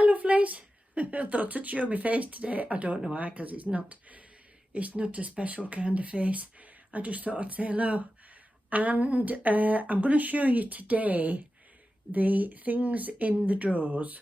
Hi lovelies. I thought I'd show my face today. I don't know why, because it's not a special kind of face. I just thought I'd say hello. And I'm going to show you today the things in the drawers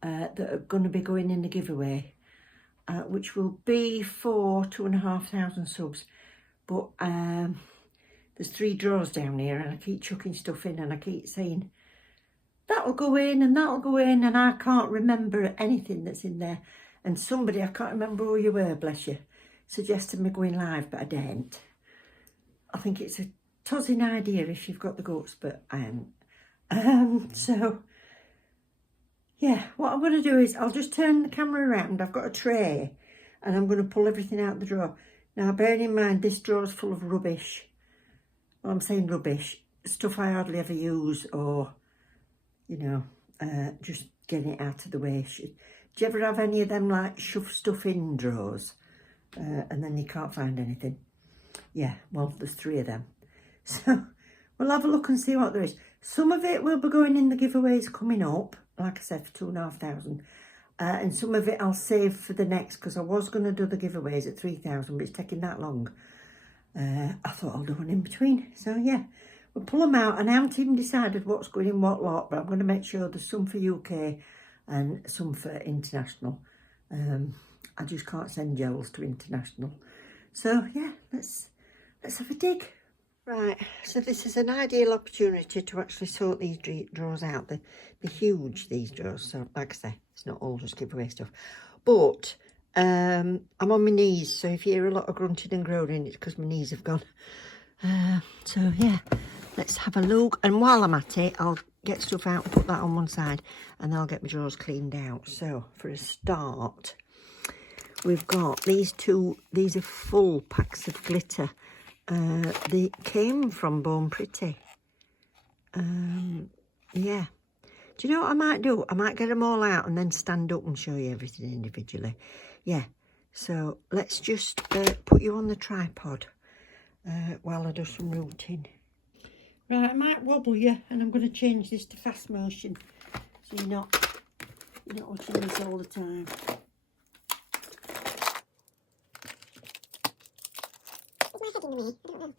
that are going to be going in the giveaway, which will be for 2,500 subs. But there's 3 drawers down here and I keep chucking stuff in and I keep saying that'll go in and that'll go in, and I can't remember anything that's in there. And somebody, I can't remember who you were, bless you, suggested me going live, but I didn't. I think it's a tozzing idea if you've got the guts, but I haven't. So yeah, what I'm going to do is I'll just turn the camera around. I've got a tray and I'm going to pull everything out of the drawer. Now bearing in mind this drawer's full of rubbish. Well, I'm saying rubbish, stuff I hardly ever use, or you know, just getting it out of the way. Do you ever have any of them like shove stuff in drawers and then you can't find anything? Yeah, well, there's 3 of them. So we'll have a look and see what there is. Some of it will be going in the giveaways coming up, like I said, for 2,500. And some of it I'll save for the next, because I was going to do the giveaways at 3,000, but it's taking that long. I thought I'll do one in between. So yeah. We'll pull them out, and I haven't even decided what's going in what lot, but I'm going to make sure there's some for UK and some for international. I just can't send gels to international. So yeah, let's have a dig. Right, so this is an ideal opportunity to actually sort these drawers out. They're huge, these drawers, so like I say, it's not all just giveaway stuff. But I'm on my knees, so if you hear a lot of grunting and groaning, it's because my knees have gone. So yeah, let's have a look, and while I'm at it I'll get stuff out and put that on one side, and I'll get my drawers cleaned out. So for a start, we've got these 2. These are full packs of glitter. They came from Born Pretty. Yeah, do you know what I might do? I might get them all out and then stand up and show you everything individually. Yeah, so let's just put you on the tripod while I do some routing. Right, I might wobble you, and I'm going to change this to fast motion, so you're not watching this all the time. Is my head in the way? I don't know.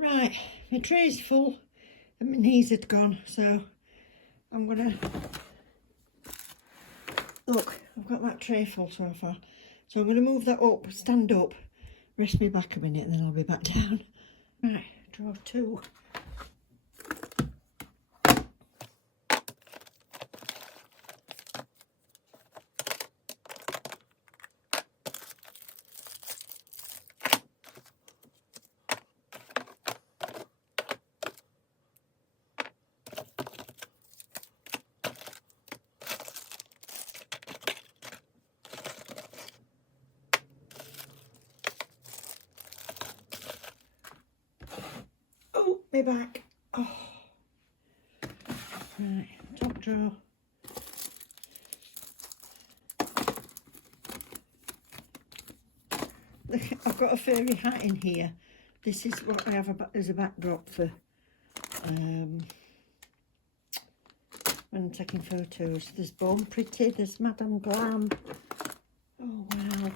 Right, my tray's full and my knees had gone, so I'm gonna look. I've got that tray full so far, so I'm gonna move that up, stand up, rest me back a minute, and then I'll be back down. Right, drawer 2. My back. Oh. Right, top drawer. I've got a furry hat in here. This is what I have as a backdrop for when I'm taking photos. There's Born Pretty, there's Madame Glam. Oh wow.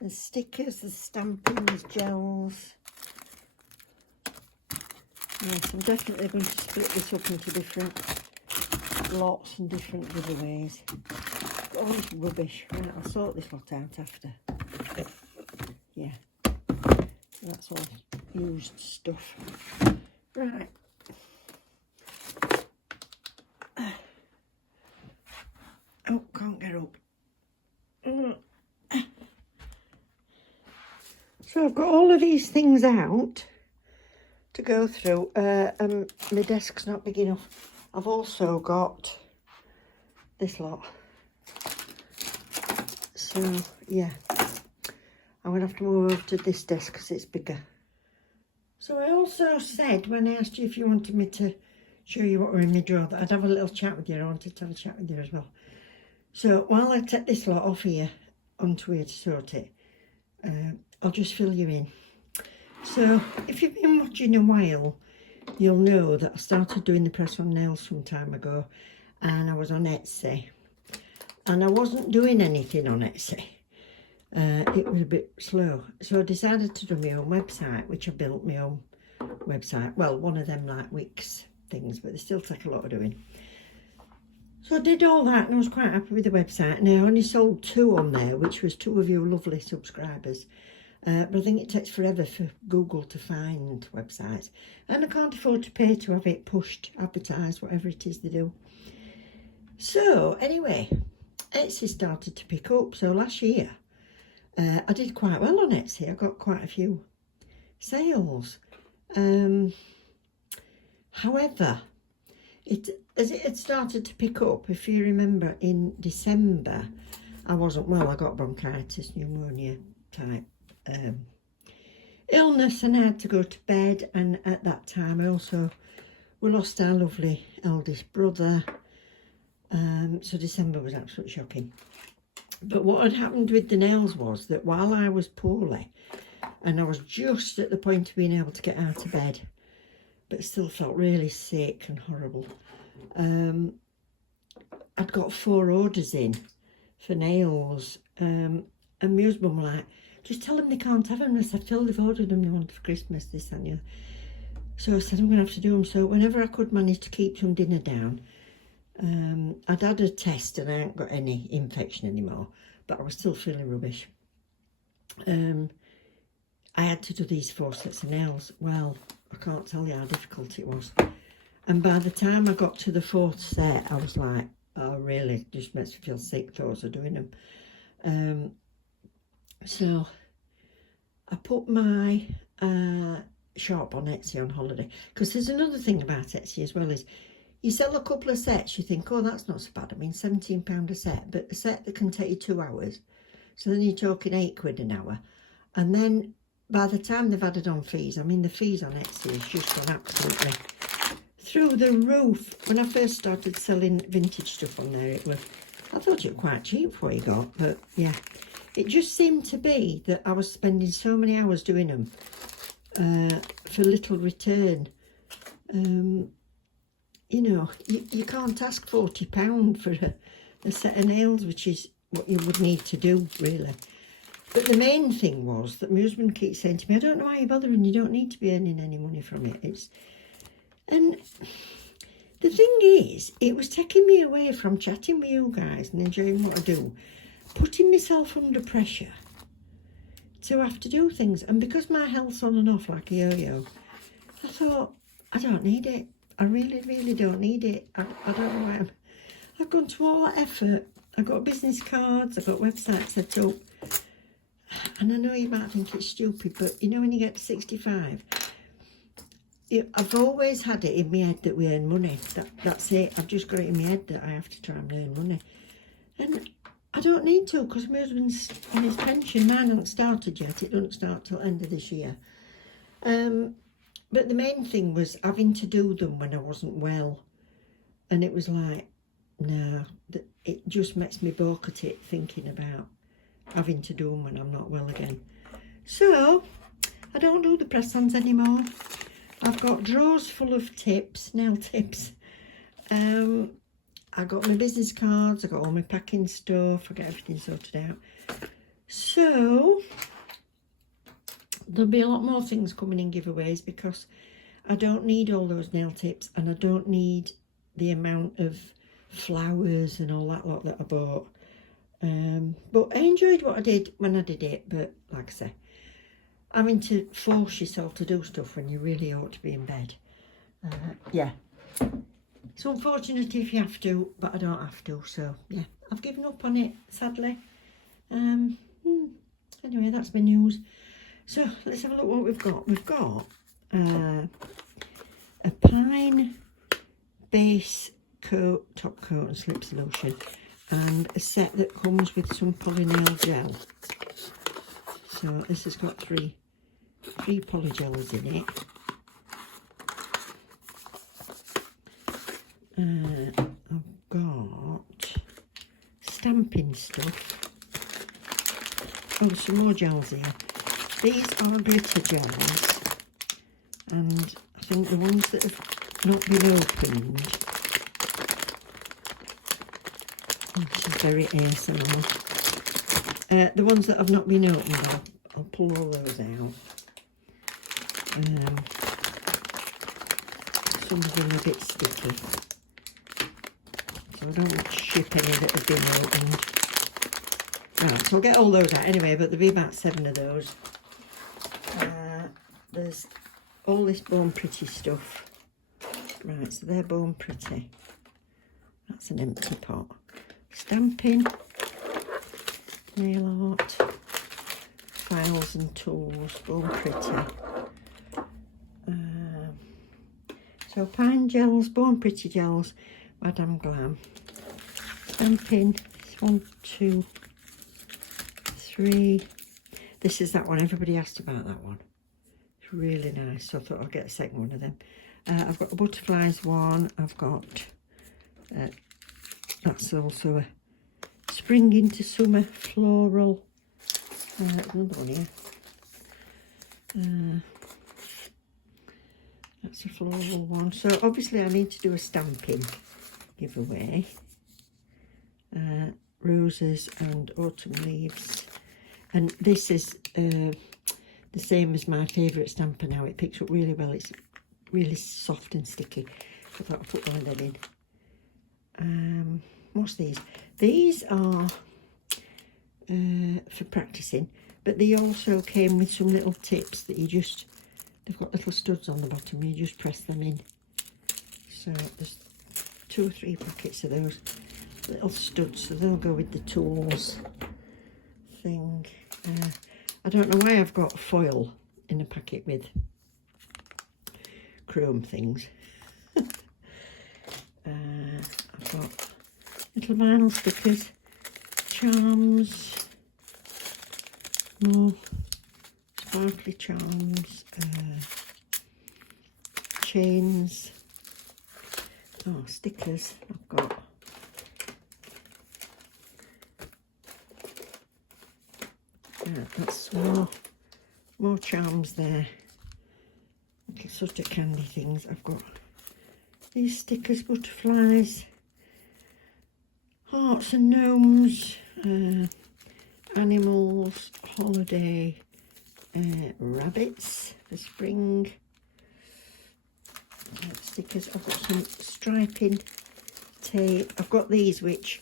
There's stickers, there's stamping, there's gels. Yes, I'm definitely going to split this up into different lots and different giveaways. Got all this rubbish. Right, I'll sort this lot out after. Yeah, that's all used stuff. Right. Oh, can't get up. So I've got all of these things out to go through, and my desk's not big enough. I've also got this lot. So, yeah, I'm going to have to move over to this desk because it's bigger. So I also said, when I asked you if you wanted me to show you what were in my drawer, that I'd have a little chat with you. I wanted to have a chat with you as well. So while I take this lot off here onto here to sort it, I'll just fill you in. So if you've been watching a while, you'll know that I started doing the press on nails some time ago, and I was on Etsy. And I wasn't doing anything on Etsy. It was a bit slow. So I decided to do my own website, which I built my own website. Well, one of them like Wix things, but they still take a lot of doing. So I did all that and I was quite happy with the website. And I only sold 2 on there, which was 2 of your lovely subscribers. But I think it takes forever for Google to find websites. And I can't afford to pay to have it pushed, advertised, whatever it is they do. So anyway, Etsy started to pick up. So last year, I did quite well on Etsy. I got quite a few sales. However, as it had started to pick up, if you remember, in December, I wasn't well. I got bronchitis, pneumonia type illness, and I had to go to bed. And at that time, we lost our lovely eldest brother. So December was absolutely shocking. But what had happened with the nails was that while I was poorly, and I was just at the point of being able to get out of bed, but still felt really sick and horrible, I'd got 4 orders in for nails, and my husband was like, just tell them they can't have them. I said, Phil, they've ordered them, they want for Christmas, this and that. So I said, I'm going to have to do them. So whenever I could manage to keep some dinner down, I'd had a test and I hadn't got any infection anymore, but I was still feeling rubbish. I had to do these 4 sets of nails. Well, I can't tell you how difficult it was. And by the time I got to the 4th set, I was like, oh, really, just makes me feel sick, thoughts of doing them. So I put my shop on Etsy on holiday, because there's another thing about Etsy as well, is you sell a couple of sets, you think, oh, that's not so bad. I mean, £17 a set, but a set that can take you 2 hours. So then you're talking £8 an hour. And then by the time they've added on fees, I mean, the fees on Etsy has just gone absolutely through the roof. When I first started selling vintage stuff on there, I thought it was quite cheap for what you got, but yeah. It just seemed to be that I was spending so many hours doing them for little return. You know, you can't ask £40 for a set of nails, which is what you would need to do, really. But the main thing was that my husband keeps saying to me, I don't know why you're bothering, you don't need to be earning any money from it. And the thing is, it was taking me away from chatting with you guys and enjoying what I do, putting myself under pressure to have to do things. And because my health's on and off like a yo-yo, I thought, I don't need it. I really, really don't need it. I don't know why I've gone to all that effort. I've got business cards, I've got websites set up. And I know you might think it's stupid, but you know when you get to 65, I've always had it in my head that we earn money. That's it. I've just got it in my head that I have to try and earn money. And I don't need to, because my husband's on his pension. Mine hasn't started yet. It doesn't start till end of this year. But the main thing was having to do them when I wasn't well. And it was like, no, it just makes me balk at it, thinking about having to do them when I'm not well again. So I don't do the press-ons anymore. I've got drawers full of tips, nail tips. I got my business cards, I got all my packing stuff, I got everything sorted out. So there'll be a lot more things coming in giveaways because I don't need all those nail tips and I don't need the amount of flowers and all that lot that I bought. But I enjoyed what I did when I did it, but like I say, having to force yourself to do stuff when you really ought to be in bed. Yeah. It's unfortunate if you have to, but I don't have to, so yeah, I've given up on it, sadly. Anyway, that's my news. So let's have a look what we've got. We've got a pine base coat, top coat and slip solution, and a set that comes with some polynail gel. So this has got three polygels in it. I've got stamping stuff. Oh, some more gels here. These are glitter gels, and I think the ones that have not been opened. Oh, this is very ASMR. The ones that have not been opened, I'll pull all those out. Some of them are a bit sticky, so I don't ship any that have been opened. Right, so I'll get all those out anyway, but there'll be about 7 of those. There's all this Born Pretty stuff. Right, so they're Born Pretty. That's an empty pot. Stamping, nail art, files and tools, Born Pretty. So pine gels, Born Pretty gels, Madame Glam. Stamping, 1, 2, 3. This is that one, everybody asked about that one. It's really nice, so I thought I'll get a second one of them. I've got a butterflies one, I've got, that's also a spring into summer floral. Another one here. That's a floral one. So obviously I need to do a stamping giveaway. Roses and autumn leaves. And this is the same as my favourite stamper now. It picks up really well. It's really soft and sticky. I thought I'd put one of them in. What's these? These are for practising, but they also came with some little tips that you just, they've got little studs on the bottom, you just press them in. So there's 2 or 3 packets of those little studs, so they'll go with the tools thing. I don't know why I've got foil in a packet with chrome things. I've got little vinyl stickers, charms, more sparkly charms, chains, oh, stickers. I've got that's more charms there, little sort of candy things. I've got these stickers, butterflies, hearts and gnomes, animals, holiday, rabbits for spring, stickers. I've got some striping tape. I've got these which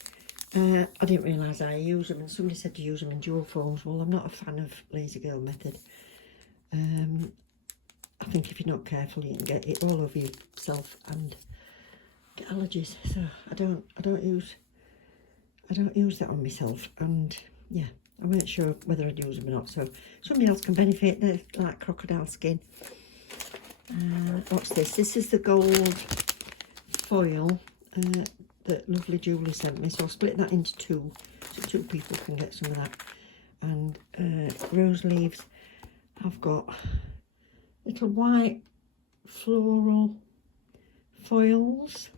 I didn't realise I use them, and somebody said to use them in dual folds. Well, I'm not a fan of lazy girl method. I think if you're not careful you can get it all over yourself and get allergies, so I don't use that on myself. And yeah, I weren't sure whether I'd use them or not, so somebody else can benefit. They're like crocodile skin. What's this? This is the gold foil that lovely Julie sent me, so I'll split that into 2 so 2 people can get some of that. And rose leaves. I've got little white floral foils.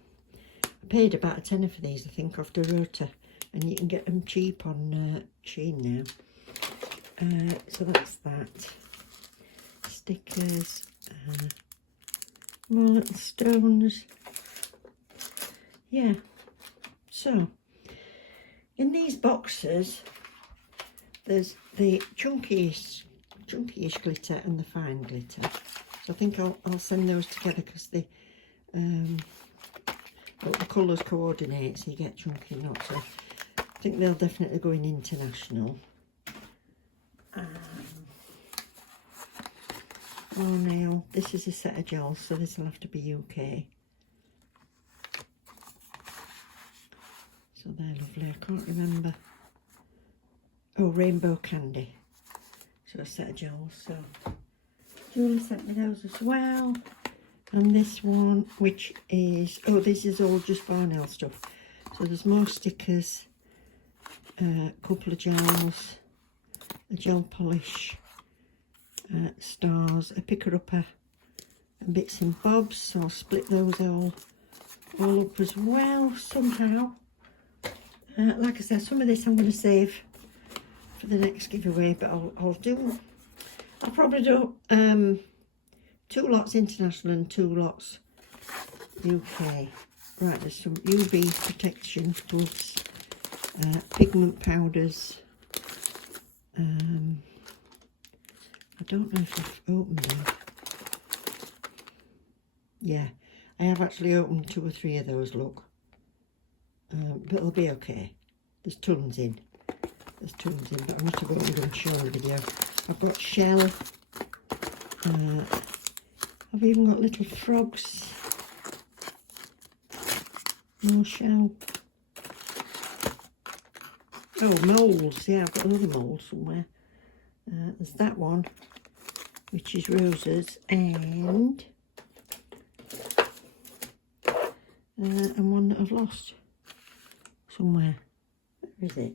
I paid about a tenner for these, I think, off Dorota and you can get them cheap on Shein now. So that's that. Stickers, more little stones. Yeah, so in these boxes there's the chunkiest glitter and the fine glitter. So I think I'll send those together because the colours coordinate, so you get chunky knots. So I think they'll definitely go in international. More nail. This is a set of gels, so this will have to be UK. So they're lovely. I can't remember. Oh, rainbow candy. So a set of gels. So Julie sent me those as well. And this one, which is, oh, this is all just Barnail stuff. So there's more stickers, a couple of gels, a gel polish, stars, a picker-upper, and bits and bobs. So I'll split those all up as well somehow. Like I said, some of this I'm going to save for the next giveaway, but I'll probably do 2 lots international and 2 lots UK. Right, there's some UV protection gloves, pigment powders. I don't know if I've opened them. Yeah, I have actually opened 2 or 3 of those, look. But it'll be okay. There's tons in. But I'm not going to go and show the video. I've got shell. I've even got little frogs. More shell. Oh, moulds. Yeah, I've got another mould somewhere. There's that one, which is roses, and one that I've lost somewhere. Where is it?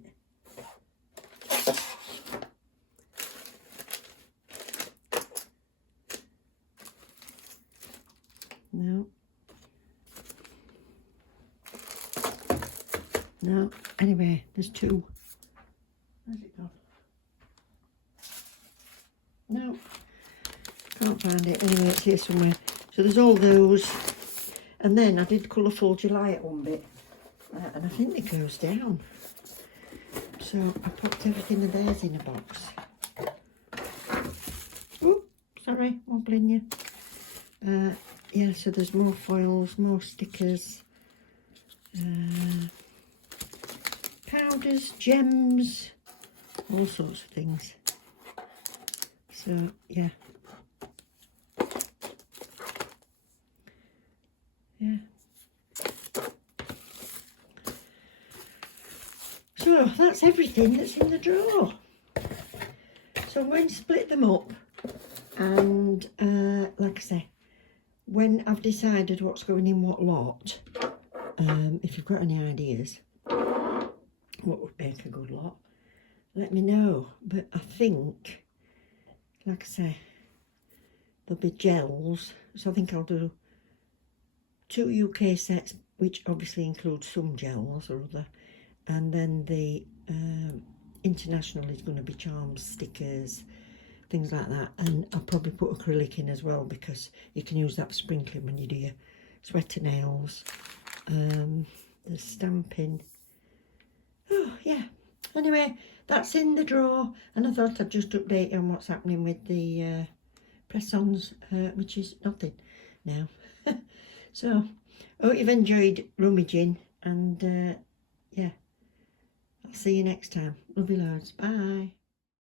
No. Anyway, there's 2. Where's it gone? No. Can't find it. Anyway, it's here somewhere. So there's all those. And then I did colourful July at one bit. And I think it goes down. So I popped everything of theirs in a box. Oh, sorry, wobbling you. Yeah, so there's more foils, more stickers, powders, gems, all sorts of things. So, yeah. Yeah. So, that's everything that's in the drawer. So I'm going to split them up and, like I say, when I've decided what's going in what lot, if you've got any ideas what would make a good lot, let me know. But I think, like I say, there'll be gels, so I think I'll do 2 UK sets, which obviously includes some gels or other, and then the international is going to be charms, stickers, things like that. And I'll probably put acrylic in as well, because you can use that for sprinkling when you do your sweater nails. There's stamping. Oh yeah, anyway, that's in the drawer, and I thought I'd just update you on what's happening with the press-ons, which is nothing now. So I hope you've enjoyed rummaging, and yeah, I'll see you next time. Love you loads. Bye.